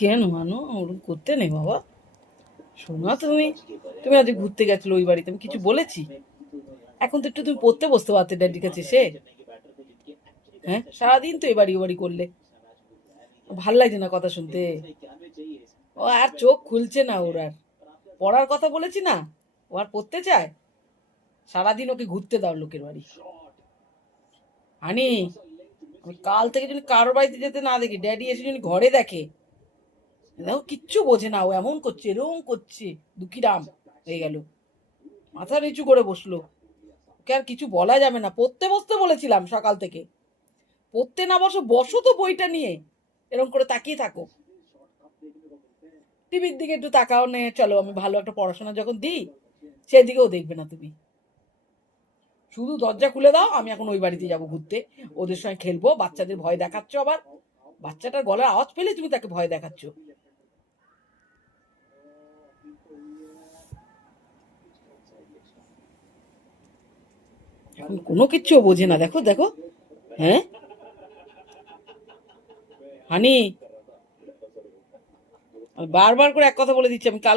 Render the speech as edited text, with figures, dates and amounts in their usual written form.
কেন মানো ওরকম করতে নেই বাবা। শোনা তুমি, তুমি আজ ঘুরতে গেছিল ওই বাড়িতে, আমি কিছু বলেছি? এখন তো একটু তুমি পড়তে বসতে পারতে ড্যাডির কাছে সে। হ্যাঁ, সারাদিন তো এ বাড়ি ও বাড়ি করলে, ভাল লাগছে না কথা শুনতে। ও আর চোখ খুলছে না ওর আর। পড়ার কথা বলেছি না, ও আর পড়তে চায়? সারাদিন ওকে ঘুরতে দাও লোকের বাড়ি। হানি, আমি কাল থেকে যদি কারোর বাড়িতে যেতে না দেখি, ড্যাডি এসে যদি ঘরে দেখে, দেখো কিচ্ছু বোঝে না, ও এমন করছে এরকম করছে, দুঃখীরাম হয়ে গেল, মাথা নিচু করে বসলো। ওকে আর কিছু বলা যাবে না, পড়তে বসতে বলেছিলাম সকাল থেকে। পড়তে না বসো, বসো তো বইটা নিয়ে, এরকম করে তাকিয়ে থাকো। টিভির দিকে একটু তাকাও নে, চলো আমি ভালো একটা পড়াশোনা যখন দিই সেদিকেও দেখবে না তুমি। শুধু দরজা খুলে দাও, আমি এখন ওই বাড়িতে যাবো ঘুরতে, ওদের সঙ্গে খেলবো, বাচ্চাদের ভয় দেখাচ্ছ আবার। বাচ্চাটার গলার আওয়াজ পেলে তুমি তাকে ভয় দেখাচ্ছ। এখন কোনো কিচ্ছু বোঝে না, দেখো দেখো। হ্যাঁ হানি, আমি বারবার করে এক কথা বলে দিচ্ছি, আমি কাল